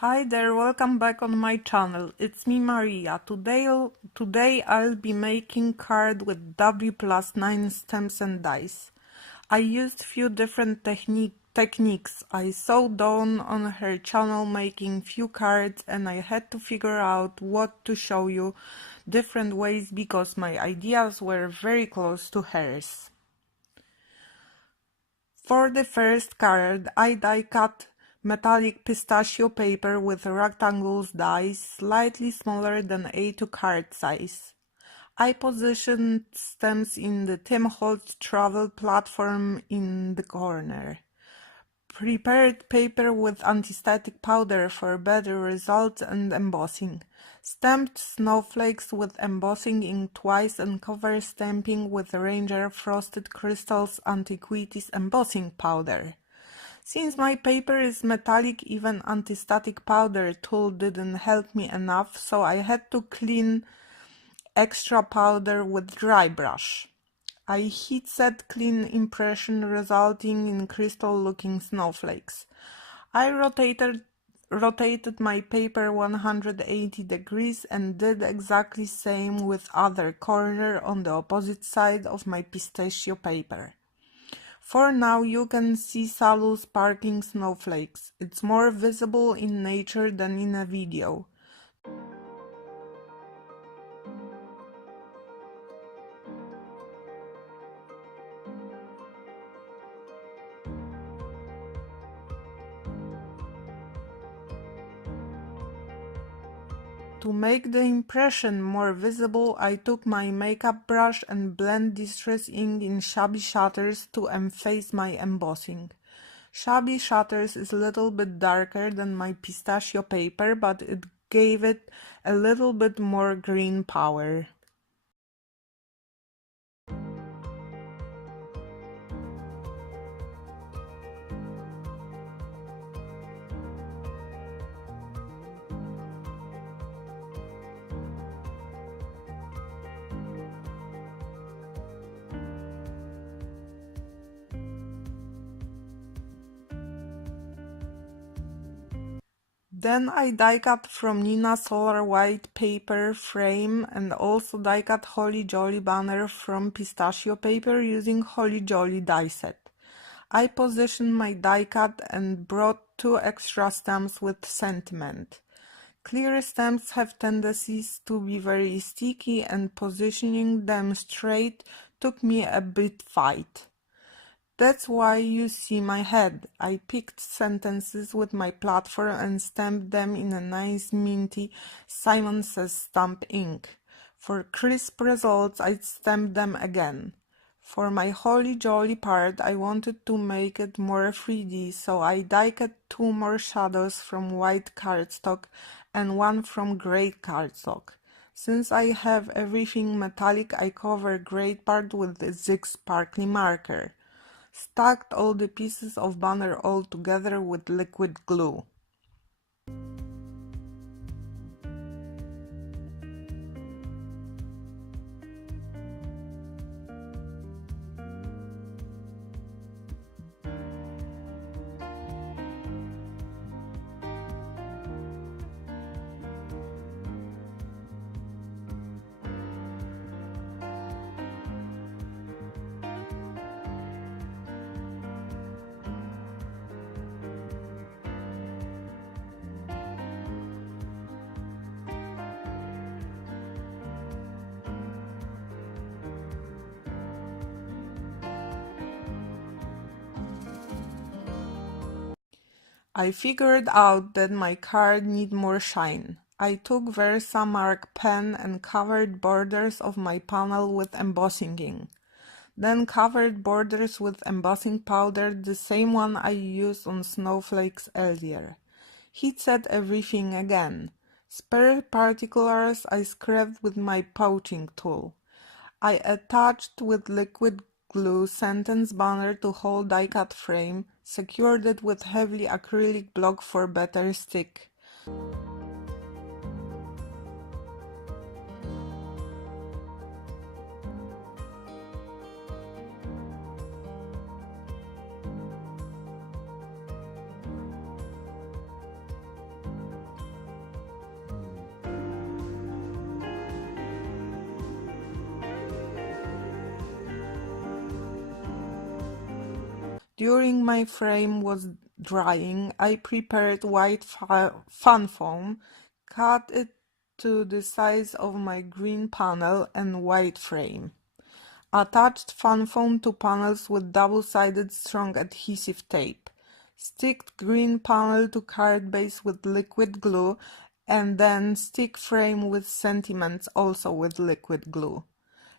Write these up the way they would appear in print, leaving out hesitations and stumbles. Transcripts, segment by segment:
Hi there, welcome back on my channel. It's me, Maria. Today I'll be making card with wplus9 stamps and dies. I used few different techniques. I saw Dawn on her channel making few cards and I had to figure out what to show you different ways because my ideas were very close to hers. For the first card, I die cut metallic pistachio paper with rectangles dies slightly smaller than A2 card size. I positioned stems in the Tim Holtz travel platform in the corner. Prepared paper with anti-static powder for better results and embossing. Stamped snowflakes with embossing ink twice and cover stamping with Ranger Frosted Crystals Antiquities embossing powder. Since my paper is metallic, even anti-static powder tool didn't help me enough, so I had to clean extra powder with dry brush. I heat set clean impression resulting in crystal looking snowflakes. I rotated my paper 180 degrees and did exactly same with other corner on the opposite side of my pistachio paper. For now you can see Salu's sparkling snowflakes. It's more visible in nature than in a video. To make the impression more visible, I took my makeup brush and blend distress ink in Shubby Shutters to emphasize my embossing. Shubby Shutters is a little bit darker than my pistachio paper, but it gave it a little bit more green power. Then I die cut from Nina Solar white paper frame and also die cut Holly Jolly banner from pistachio paper using Holly Jolly die set. I positioned my die cut and brought 2 extra stamps with sentiment. Clear stamps have tendencies to be very sticky and positioning them straight took me a bit fight. That's why you see my head. I picked sentences with my platform and stamped them in a nice minty Simon Says stamp ink. For crisp results I stamped them again. For my Holly Jolly part I wanted to make it more 3D, so I die cut 2 more shadows from white cardstock and 1 from grey cardstock. Since I have everything metallic I cover grey part with the Zig sparkly marker. Stacked all the pieces of banner all together with liquid glue. I figured out that my card need more shine. I took Versamark pen and covered borders of my panel with embossing ink. Then covered borders with embossing powder, the same one I used on Snowflakes earlier. Heat set everything again. Spare particulars I scraped with my poaching tool. I attached with liquid glue sentence banner to hold die cut frame, secured it with heavy acrylic block for better stick. During my frame was drying, I prepared white fun foam, cut it to the size of my green panel and white frame. Attached fun foam to panels with double-sided strong adhesive tape. Stick green panel to card base with liquid glue and then stick frame with sentiments also with liquid glue.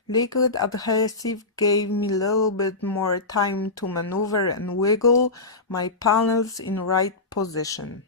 Liquid adhesive gave me a little bit more time to maneuver and wiggle my panels in right position.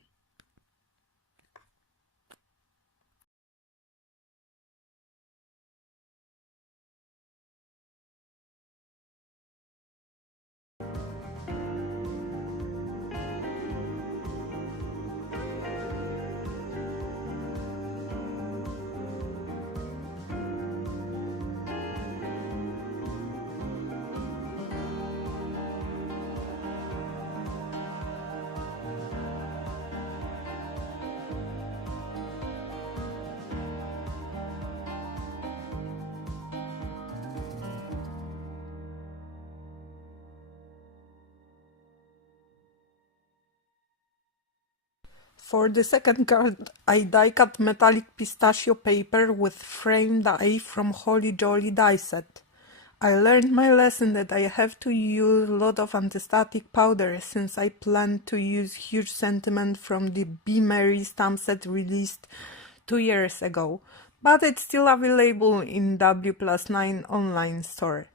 For the second card, I die-cut metallic pistachio paper with frame die from Holy Jolly die set. I learned my lesson that I have to use a lot of antistatic powder since I plan to use huge sentiment from the Merriest stamp set released 2 years ago, but it's still available in wplus9 online store.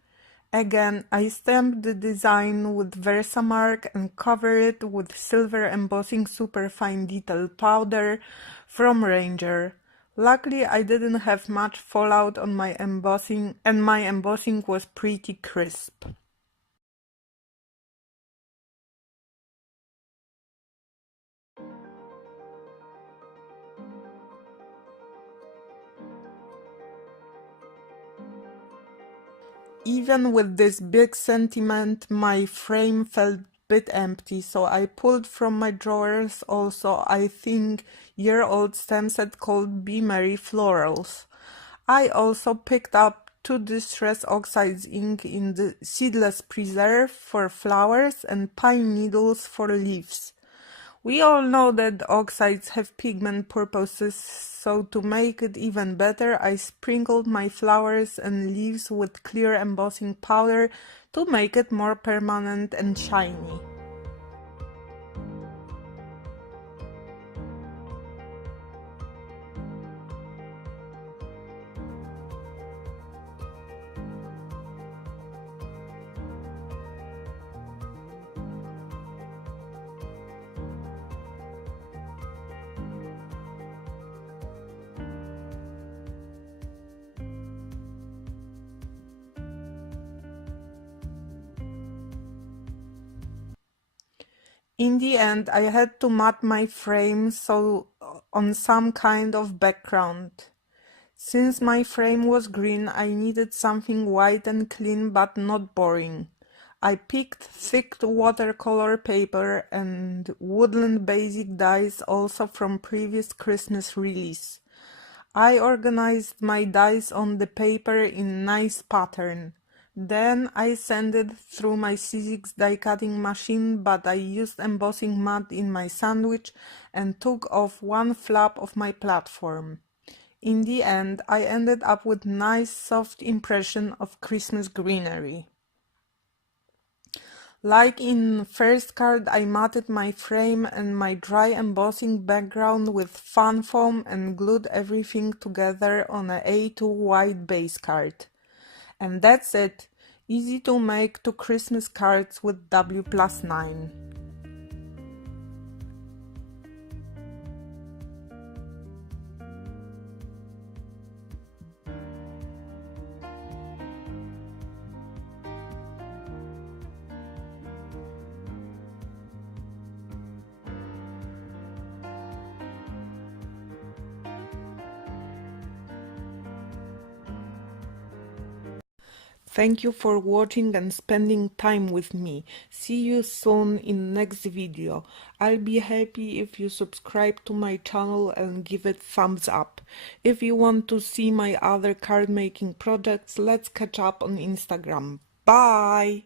Again, I stamped the design with Versamark and covered it with silver embossing superfine detail powder from Ranger. Luckily, I didn't have much fallout on my embossing, and my embossing was pretty crisp. Even with this big sentiment, my frame felt a bit empty, so I pulled from my drawers also, I think, year-old stamp set called Be Merry Florals. I also picked up 2 distress Oxide Ink in the seedless preserve for flowers and pine needles for leaves. We all know that oxides have pigment purposes, so to make it even better, I sprinkled my flowers and leaves with clear embossing powder to make it more permanent and shiny. In the end, I had to mat my frame on some kind of background. Since my frame was green, I needed something white and clean but not boring. I picked thick watercolor paper and Woodland basic dies also from previous Christmas release. I organized my dies on the paper in nice pattern. Then I sent it through my C6 die cutting machine, but I used embossing mat in my sandwich and took off one flap of my platform. In the end, I ended up with nice soft impression of Christmas greenery. Like in first card, I matted my frame and my dry embossing background with fun foam and glued everything together on a A2 white base card. And that's it. Easy to make 2 Christmas cards with wplus9. Thank you for watching and spending time with me. See you soon in next video. I'll be happy if you subscribe to my channel and give it thumbs up. If you want to see my other card making projects, let's catch up on Instagram. Bye!